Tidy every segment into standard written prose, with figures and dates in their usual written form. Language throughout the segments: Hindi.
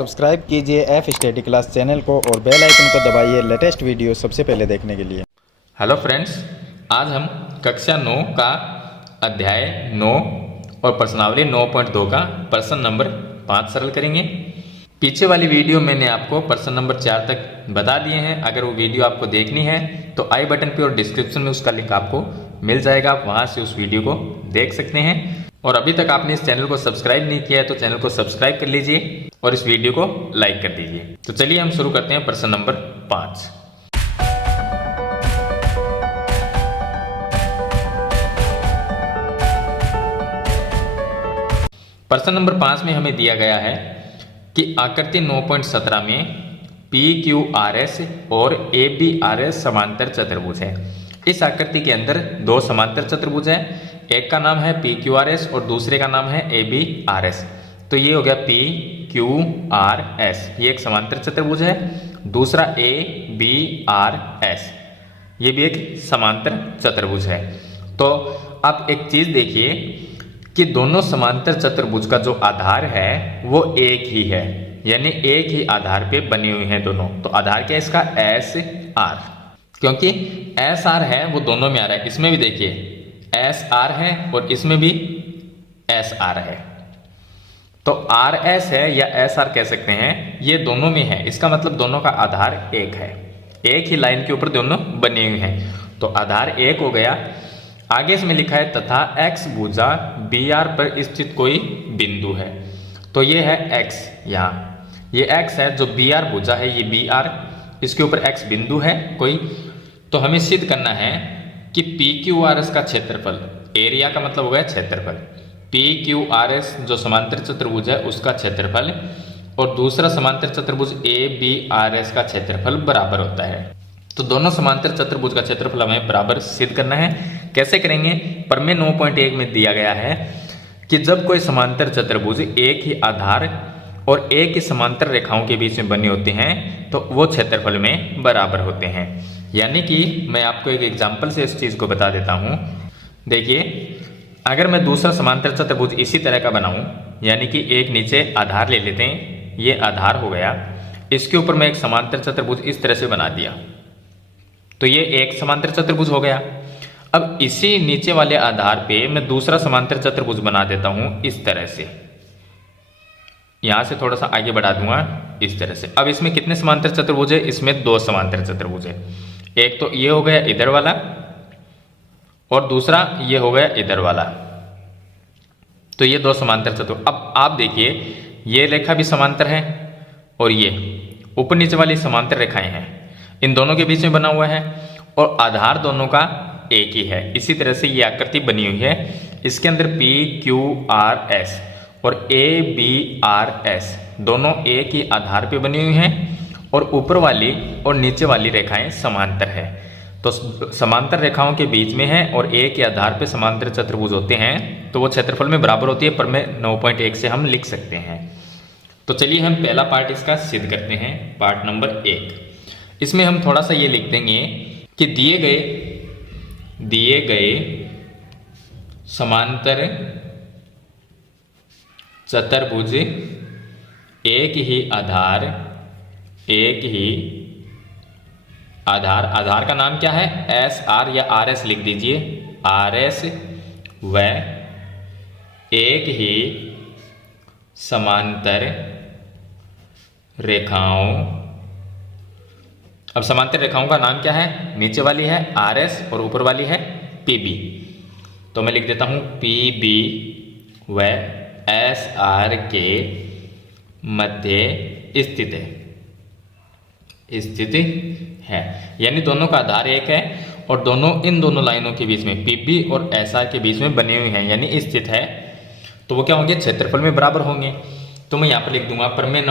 सब्सक्राइब कीजिए एफ स्टडी क्लास चैनल को और बेल आइकन को दबाइए लेटेस्ट वीडियो सबसे पहले देखने के लिए। हेलो फ्रेंड्स, आज हम कक्षा 9 का अध्याय 9 और प्रश्नावली 9.2 का प्रश्न नंबर 5 सरल करेंगे। पीछे वाली वीडियो मैंने आपको प्रश्न नंबर 4 तक बता दिए हैं। अगर वो वीडियो आपको देखनी है तो आई बटन पे और डिस्क्रिप्शन में उसका लिंक आपको मिल जाएगा, आप वहां से उस वीडियो को देख सकते हैं। और अभी तक आपने इस चैनल को सब्सक्राइब नहीं किया है तो चैनल को सब्सक्राइब कर लीजिए और इस वीडियो को लाइक कर दीजिए। तो चलिए हम शुरू करते हैं प्रश्न नंबर 5। प्रश्न नंबर 5 में हमें दिया गया है कि आकृति 9.17 में PQRS और ABRS समांतर चतुर्भुज है। इस आकृति के अंदर दो समांतर चतुर्भुज है, एक का नाम है PQRS और दूसरे का नाम है ABRS। तो ये हो गया PQRS, ये एक समांतर चतुर्भुज है। दूसरा ABRS, ये भी एक समांतर चतुर्भुज है। तो आप एक चीज देखिए कि दोनों समांतर चतुर्भुज का जो आधार है वो एक ही है, यानी एक ही आधार पे बनी हुई है दोनों। तो आधार क्या है इसका? SR, क्योंकि SR है वो दोनों में आ रहा है। इसमें भी देखिए SR है और इसमें भी SR है, तो RS है या SR कह सकते हैं, ये दोनों में है। इसका मतलब दोनों का आधार एक है, एक ही लाइन के ऊपर दोनों बने हुए हैं, तो आधार एक हो गया। आगे इसमें लिखा है तथा X भुजा BR पर स्थित कोई बिंदु है। तो ये है X, यहाँ ये X है, जो BR भुजा है ये BR, इसके ऊपर X बिंदु है कोई। तो हमें सिद्ध करना है कि PQRS का क्षेत्रफल, एरिया का मतलब हो गया क्षेत्रफल, PQRS जो समांतर चतुर्भुज है उसका क्षेत्रफल और दूसरा समांतर चतुर्भुज ABRS का क्षेत्रफल बराबर होता है। तो दोनों समांतर चतुर्भुज का क्षेत्रफल हमें बराबर सिद्ध करना है। कैसे करेंगे? प्रमेय 9.1 में दिया गया है कि जब कोई समांतर चतुर्भुज एक ही आधार और एक ही समांतर रेखाओं के बीच में बने होते हैं तो वो क्षेत्रफल में बराबर होते हैं। यानी कि मैं आपको एक एग्जाम्पल से इस चीज को बता देता हूं। देखिए, अगर मैं दूसरा समांतर चतुर्भुज इसी तरह का बनाऊं, यानी कि एक नीचे आधार ले लेते हैं, ये आधार हो गया, इसके ऊपर मैं एक समांतर चतुर्भुज इस तरह से बना दिया, तो ये एक समांतर चतुर्भुज हो गया। अब इसी नीचे वाले आधार पे मैं दूसरा समांतर चतुर्भुज बना देता हूं इस तरह से, यहां से थोड़ा सा आगे बढ़ा दूंगा इस तरह से। अब इसमें कितने समांतर चतुर्भुज है? इसमें दो समांतर चतुर्भुज है। एक तो ये हो गया इधर वाला और दूसरा ये हो गया इधर वाला, तो ये दो समांतर चतुर्भुज। अब आप देखिए, ये रेखा भी समांतर है और ये ऊपर नीचे वाली समांतर रेखाएं हैं, इन दोनों के बीच में बना हुआ है और आधार दोनों का एक ही है। इसी तरह से ये आकृति बनी हुई है, इसके अंदर PQRS और ABRS दोनों एक ही आधार पे बनी हुई हैं और ऊपर वाली और नीचे वाली रेखाएं समांतर है। तो समांतर रेखाओं के बीच में है और एक ही आधार पे समांतर चतुर्भुज होते हैं तो वो क्षेत्रफल में बराबर होती है। प्रमेय 9.1 से हम लिख सकते हैं। तो चलिए हम पहला पार्ट इसका सिद्ध करते हैं, पार्ट नंबर 1। इसमें हम थोड़ा सा ये लिख देंगे कि दिए गए समांतर चतुर्भुज एक ही आधार आधार का नाम क्या है? SR या RS लिख दीजिए, RS व एक ही समांतर रेखाओं। अब समांतर रेखाओं का नाम क्या है? नीचे वाली है RS और ऊपर वाली है PB। तो मैं लिख देता हूं PB व SR के मध्य स्थित है, यानी दोनों का आधार एक है और इन दोनों लाइनों के बीच में PB और SR के बीच में बने हुए हैं, यानी स्थित है। तो वो क्या होंगे? क्षेत्रफल में बराबर होंगे। तो मैं यहां पर लिख दूंगा प्रमेय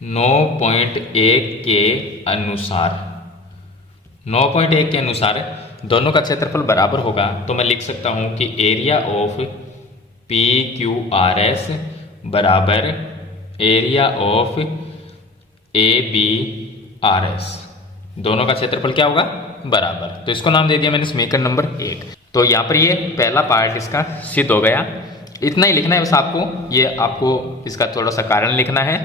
9.1 के अनुसार, 9.1 के अनुसार दोनों का क्षेत्रफल बराबर होगा। तो मैं लिख सकता हूं कि एरिया ऑफ PQRS बराबर एरिया ऑफ ABRS, दोनों का क्षेत्रफल क्या होगा? बराबर। तो इसको नाम दे दिया मैंने समीकरण नंबर 1। तो यहाँ पर ये पहला पार्ट इसका सिद्ध हो गया। इतना ही लिखना है बस आपको। ये आपको इसका थोड़ा सा कारण लिखना है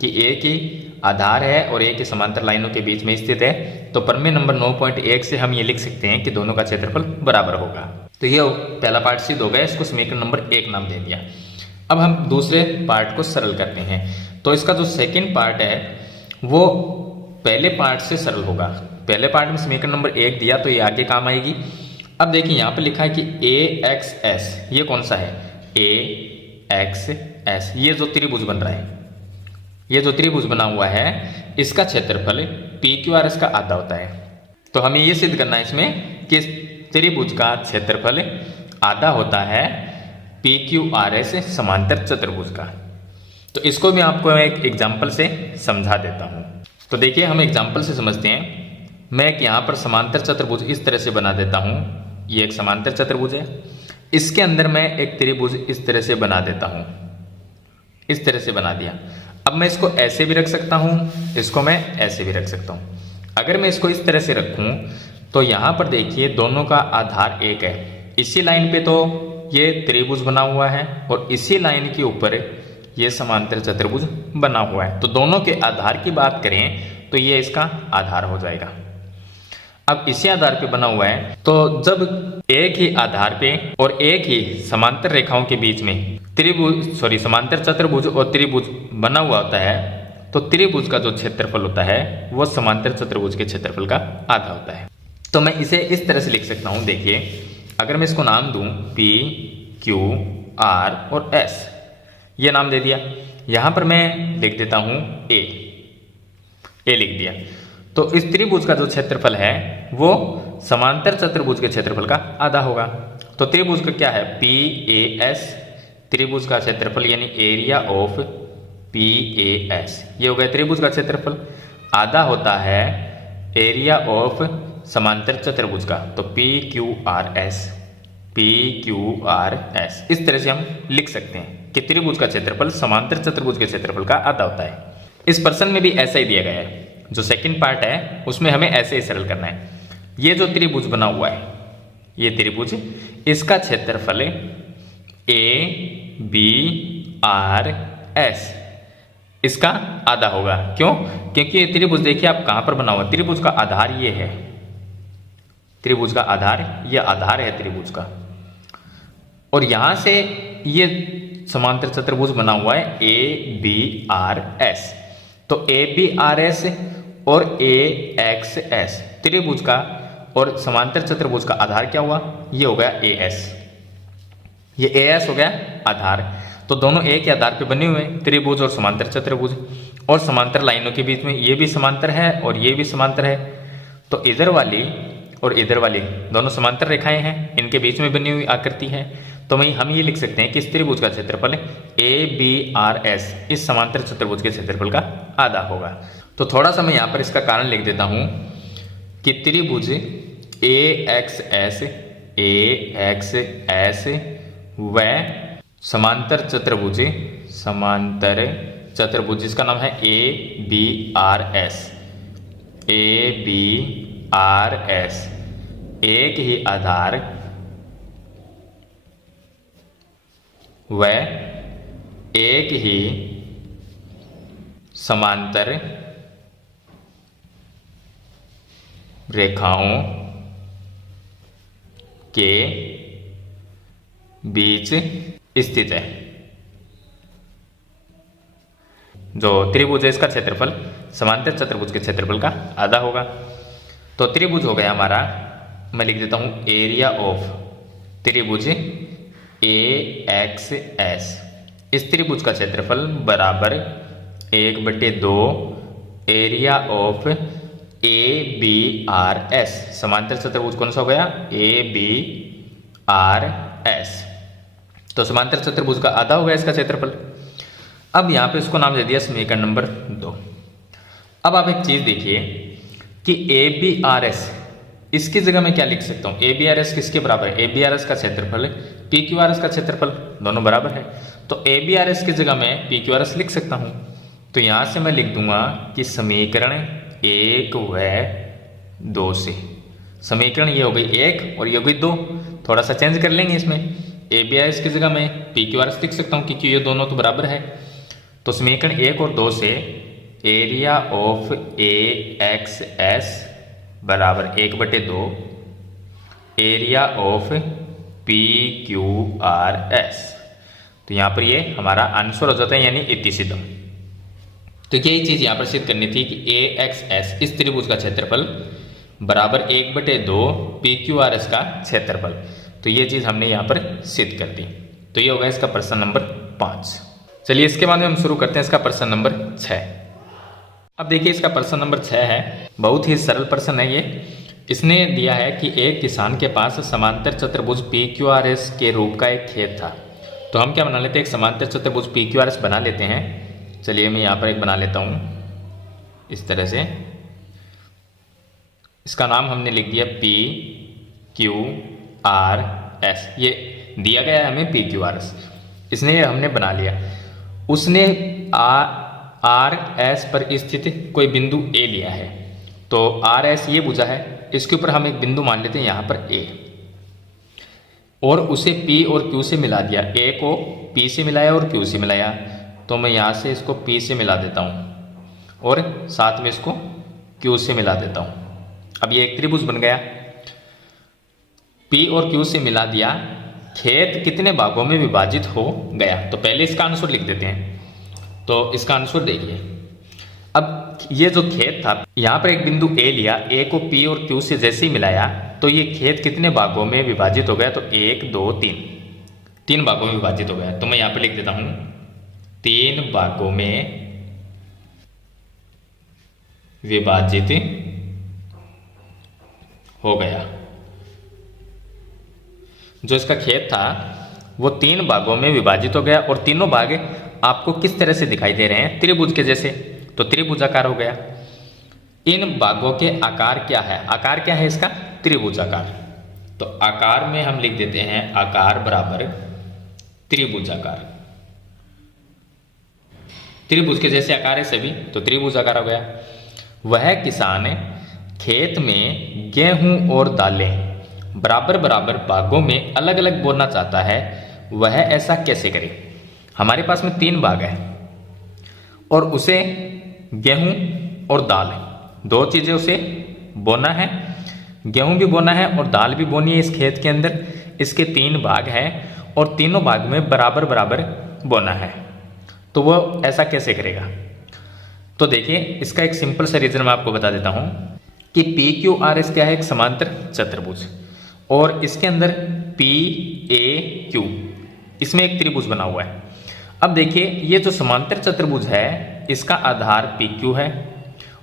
कि ए की आधार है और ए के समांतर लाइनों के बीच में स्थित है। तो प्रमेय नंबर 9.1 से हम ये लिख सकते हैं कि दोनों का क्षेत्रफल बराबर होगा। तो ये पहला पार्ट सिद्ध हो गया, इसको समीकरण नंबर 1 नाम दे दिया। अब हम दूसरे पार्ट को सरल करते हैं। तो इसका जो सेकंड पार्ट है वो पहले पार्ट से सरल होगा। पहले पार्ट में समीकरण नंबर 1 दिया तो ये आगे काम आएगी। अब देखिए यहाँ पे लिखा है कि AXS, ये कौन सा है? AXS, ये जो त्रिभुज बन रहा है, ये जो त्रिभुज बना हुआ है इसका क्षेत्रफल PQRS का आधा होता है। तो हमें ये सिद्ध करना है इसमें कि त्रिभुज का क्षेत्रफल आधा होता है PQRS समांतर चतुर्भुज का। तो इसको मैं आपको एक एग्जाम्पल से समझा देता हूँ। तो देखिए हम एग्जाम्पल से समझते हैं। मैं एक यहाँ पर समांतर चतुर्भुज इस तरह से बना देता हूँ। ये एक समांतर चतुर्भुज है, इसके अंदर मैं एक त्रिभुज इस तरह से बना देता हूँ। इस तरह से बना दिया। अब मैं इसको ऐसे भी रख सकता हूँ, इसको मैं ऐसे भी रख सकता हूँ। अगर मैं इसको इस तरह से रखूँ तो यहाँ पर देखिए दोनों का आधार एक है। इसी लाइन पे तो ये त्रिभुज बना हुआ है और इसी लाइन के ऊपर ये समांतर चतुर्भुज बना हुआ है। तो दोनों के आधार की बात करें तो ये इसका आधार हो जाएगा। अब इसी आधार पे बना हुआ है, तो जब एक ही आधार पे और एक ही समांतर रेखाओं के बीच में समांतर चतुर्भुज और त्रिभुज बना हुआ होता है तो त्रिभुज का जो क्षेत्रफल होता है वो समांतर चतुर्भुज के क्षेत्रफल का आधा होता है। तो मैं इसे इस तरह से लिख सकता हूं। देखिए अगर मैं इसको नाम दूं P, Q, R और S, ये नाम दे दिया। यहां पर मैं लिख देता हूं A लिख दिया। तो इस त्रिभुज का जो क्षेत्रफल है वो समांतर चतुर्भुज के क्षेत्रफल का आधा होगा। तो त्रिभुज का क्या है? PAS, त्रिभुज का क्षेत्रफल यानी एरिया ऑफ PAS, ये हो गया त्रिभुज का क्षेत्रफल। आधा होता है एरिया ऑफ समांतर चतुर्भुज का, तो PQRS। इस तरह से हम लिख सकते हैं कि त्रिभुज का क्षेत्रफल समांतर चतुर्भुज के क्षेत्रफल का आधा होता है। इस प्रश्न में भी ऐसा ही दिया गया है। जो सेकंड पार्ट है उसमें हमें ऐसे ही सरल करना है। ये जो त्रिभुज बना हुआ है, ये त्रिभुज, इसका क्षेत्रफल ABRS इसका आधा होगा। क्यों? क्योंकि ये त्रिभुज देखिए आप कहां पर बना हुआ, त्रिभुज का आधार ये है, त्रिभुज का आधार, ये आधार है त्रिभुज का, और यहां से ये समांतर चतुर्भुज बना हुआ है ABRS। तो ABRS और AXS त्रिभुज का और समांतर चतुर्भुज का आधार क्या हुआ? ये हो गया AS। ये AS हो गया आधार। तो दोनों एक ही आधार पे बने हुए हैं, त्रिभुज और समांतर चतुर्भुज, और समांतर लाइनों के बीच में ये भी समांतर है और ये भी समांतर है। तो इधर वाली और इधर वाली दोनों समांतर रेखाएं हैं, इनके बीच में बनी हुई आकृति है। तो हम ये लिख सकते हैं कि इस त्रिभुज का क्षेत्रफल ABRS इस समांतर चतुर्भुज के क्षेत्रफल का आधा होगा। तो थोड़ा सा मैं यहाँ पर इसका कारण लिख देता हूँ कि त्रिभुज AXS व समांतर चतुर्भुज जिसका नाम है ABRS एक ही आधार व एक ही समांतर रेखाओं के बीच स्थित है। जो त्रिभुज है इसका क्षेत्रफल समांतर चतुर्भुज के क्षेत्रफल का आधा होगा। तो त्रिभुज हो गया हमारा, मैं लिख देता हूं एरिया ऑफ त्रिभुज AXS। इस त्रिभुज का क्षेत्रफल बराबर 1/2 एरिया ऑफ ABRS। समांतर चतुर्भुज कौन सा हो गया? ABRS। तो समांतर चतुर्भुज का आधा हो गया इसका क्षेत्रफल। अब यहाँ पे इसको नाम दे दिया समीकरण नंबर 2। अब आप एक चीज देखिए कि ABRS, इसकी जगह मैं क्या लिख सकता हूँ? ABRS किसके बराबर है? ABRS का क्षेत्रफल PQRS का क्षेत्रफल, दोनों बराबर है। तो ABRS की जगह मैं PQRS लिख सकता हूँ। तो यहाँ से मैं लिख दूंगा कि समीकरण 1 व 2 से, समीकरण ये हो गई 1 और ये हो गई 2, थोड़ा सा चेंज कर लेंगे इसमें। ए बी आर एस की जगह मैं पी क्यू आर एस लिख सकता हूँ क्योंकि ये दोनों तो बराबर है। तो समीकरण 1 और 2 से area of A x S बराबर 1/2 area of P Q R S. तो यहाँ पर ये हमारा आंसर हो जाता है, यानी इतिसिद्धम। तो यही चीज यहाँ पर सिद्ध करनी थी कि ए एक्स एस इस त्रिभुज का क्षेत्रफल बराबर 1/2 पी क्यू आर एस का क्षेत्रफल। तो ये चीज हमने यहाँ पर सिद्ध कर दी। तो ये होगा इसका प्रश्न नंबर 5। चलिए इसके बाद में हम शुरू करते हैं इसका प्रश्न नंबर 6। अब देखिए इसका प्रश्न नंबर 6 है, बहुत ही सरल प्रश्न है ये। इसने दिया है कि एक किसान के पास समांतर चतुर्भुज पी क्यू आर एस के रूप का एक खेत था। तो हम क्या बना लेते हैं, एक समांतर चतुर्भुज पी क्यू आर एस बना लेते हैं। चलिए मैं यहाँ पर एक बना लेता हूँ इस तरह से। इसका नाम हमने लिख दिया पी क्यू आर एस। ये दिया गया है हमें पी क्यू आर एस, इसने हमने बना लिया। उसने आर एस पर स्थित कोई बिंदु ए लिया है। तो आर एस ये भुजा है, इसके ऊपर हम एक बिंदु मान लेते हैं यहाँ पर ए, और उसे P और Q से मिला दिया। A को P से मिलाया और Q से मिलाया। तो मैं यहाँ से इसको P से मिला देता हूँ और साथ में इसको Q से मिला देता हूँ। अब ये एक त्रिभुज बन गया। P और Q से मिला दिया। खेत कितने भागों में विभाजित हो गया? तो पहले इसका आंसर लिख देते हैं। तो इसका आंसर देखिए, अब ये जो खेत था, यहाँ पर एक बिंदु A लिया, A को P और Q से जैसे ही मिलाया तो ये खेत कितने भागों में विभाजित हो गया? तो 1 2 3 भागों में विभाजित हो गया। तो मैं यहाँ पे लिख देता हूं 3 भागों में विभाजित हो गया। जो इसका खेत था वो 3 भागों में विभाजित हो गया, और तीनों भाग आपको किस तरह से दिखाई दे रहे हैं? त्रिभुज के जैसे। तो त्रिभुजाकार हो गया। इन भागों के आकार क्या है? आकार क्या है इसका? त्रिभुजाकार। तो आकार में हम लिख देते हैं आकार बराबर त्रिभुजाकार। त्रिभुज के जैसे आकार है सभी, तो त्रिभुजाकार हो गया। वह किसान खेत में गेहूं और दालें बराबर बराबर भागों में अलग अलग बोना चाहता है, वह ऐसा कैसे करे? हमारे पास में 3 भाग है और उसे गेहूं और दाल, 2 चीजें उसे बोना है। गेहूं भी बोना है और दाल भी बोनी है इस खेत के अंदर। इसके 3 भाग हैं और तीनों भाग में बराबर बराबर बोना है। तो वो ऐसा कैसे करेगा? तो देखिए इसका एक सिंपल सा रीजन मैं आपको बता देता हूं कि पी क्यू आर एस क्या है? एक समांतर चतुर्भुज, और इसके अंदर पी ए क्यू, इसमें एक त्रिभुज बना हुआ है। अब देखिए ये जो समांतर चतुर्भुज है इसका आधार पी क्यू है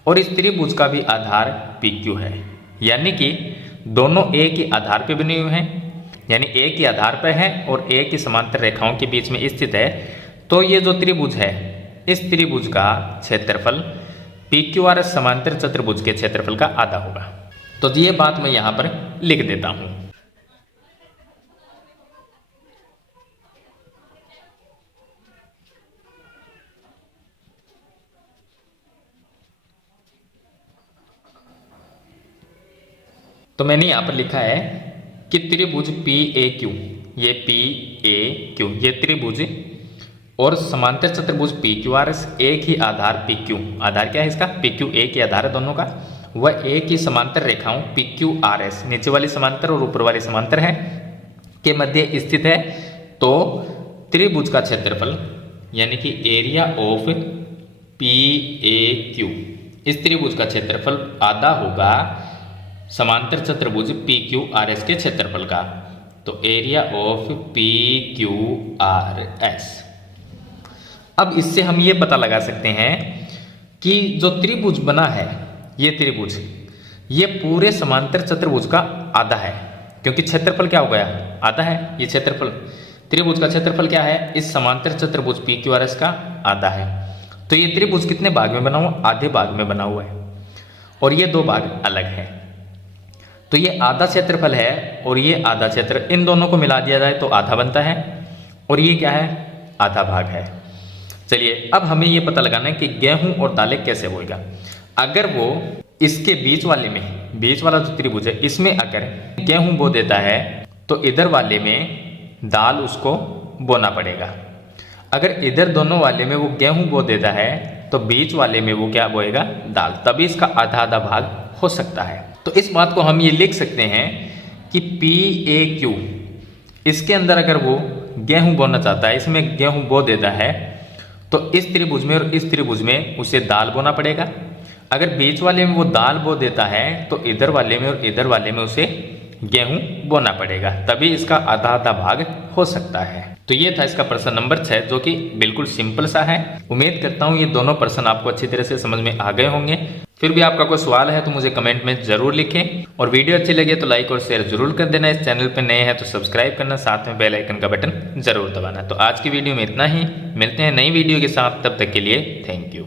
और इस त्रिभुज का भी आधार पी क्यू है, यानी कि दोनों ए के आधार पे बने हुए हैं, यानी ए के आधार पर है और ए की समांतर रेखाओं के बीच में स्थित है। तो ये जो त्रिभुज है इस त्रिभुज का क्षेत्रफल पी क्यू आर एस समांतर चतुर्भुज के क्षेत्रफल का आधा होगा। तो ये बात मैं यहां पर लिख देता हूं। तो मैंने यहां पर लिखा है कि त्रिभुज पी ए क्यू, ये पी ए क्यू ये त्रिभुज और समांतर चतुर्भुज पी क्यू आर एस, एक ही आधार पी क्यू, आधार क्या है इसका? पी क्यू, एक ही आधार है दोनों का। वह एक ही समांतर रेखाओं पी क्यू आर एस, नीचे वाली समांतर और ऊपर वाली समांतर है, के मध्य स्थित है। तो त्रिभुज का क्षेत्रफल यानी कि area of P A Q, इस त्रिभुज का क्षेत्रफल आधा होगा समांतर चतुर्भुज पी क्यू आर एस के क्षेत्रफल का। तो area of P Q R S. अब इससे हम ये पता लगा सकते हैं कि जो त्रिभुज बना है ये त्रिभुज, ये पूरे समांतर चतुर्भुज का आधा है, क्योंकि क्षेत्रफल क्या हो गया? आधा है। ये क्षेत्रफल, त्रिभुज का क्षेत्रफल क्या है? इस समांतर चतुर्भुज पी क्यू आर एस का आधा है। तो ये त्रिभुज कितने भाग में बना हुआ? आधे भाग में बना हुआ है, और ये 2 भाग अलग है। तो ये आधा क्षेत्रफल है और ये आधा क्षेत्र, इन दोनों को मिला दिया जाए तो आधा बनता है, और ये क्या है? आधा भाग है। चलिए अब हमें ये पता लगाना है कि गेहूं और दालें कैसे होएगा। अगर वो इसके बीच वाले में, बीच वाला जो त्रिभुज है इसमें अगर गेहूं बो देता है तो इधर वाले में दाल उसको बोना पड़ेगा। अगर इधर दोनों वाले में वो गेहूं बो देता है तो बीच वाले में वो क्या बोएगा, दाल, तभी इसका आधा आधा भाग हो सकता है। तो इस बात को हम ये लिख सकते हैं कि PAQ इसके अंदर अगर वो गेहूं बोना चाहता है, इसमें गेहूं बो देता है, तो इस त्रिभुज में और इस त्रिभुज में उसे दाल बोना पड़ेगा। अगर बीच वाले में वो दाल बो देता है तो इधर वाले में और इधर वाले में उसे गेहूं बोना पड़ेगा, तभी इसका आधा आधा भाग हो सकता है। तो ये था इसका प्रश्न नंबर 6, जो कि बिल्कुल सिंपल सा है। उम्मीद करता हूँ ये दोनों प्रश्न आपको अच्छी तरह से समझ में आ गए होंगे। फिर भी आपका कोई सवाल है तो मुझे कमेंट में जरूर लिखें, और वीडियो अच्छी लगे तो लाइक और शेयर जरूर कर देना। इस चैनल पर नए हैं तो सब्सक्राइब करना, साथ में बेल आइकन का बटन जरूर दबाना। तो आज की वीडियो में इतना ही, मिलते हैं नई वीडियो के साथ, तब तक के लिए थैंक यू।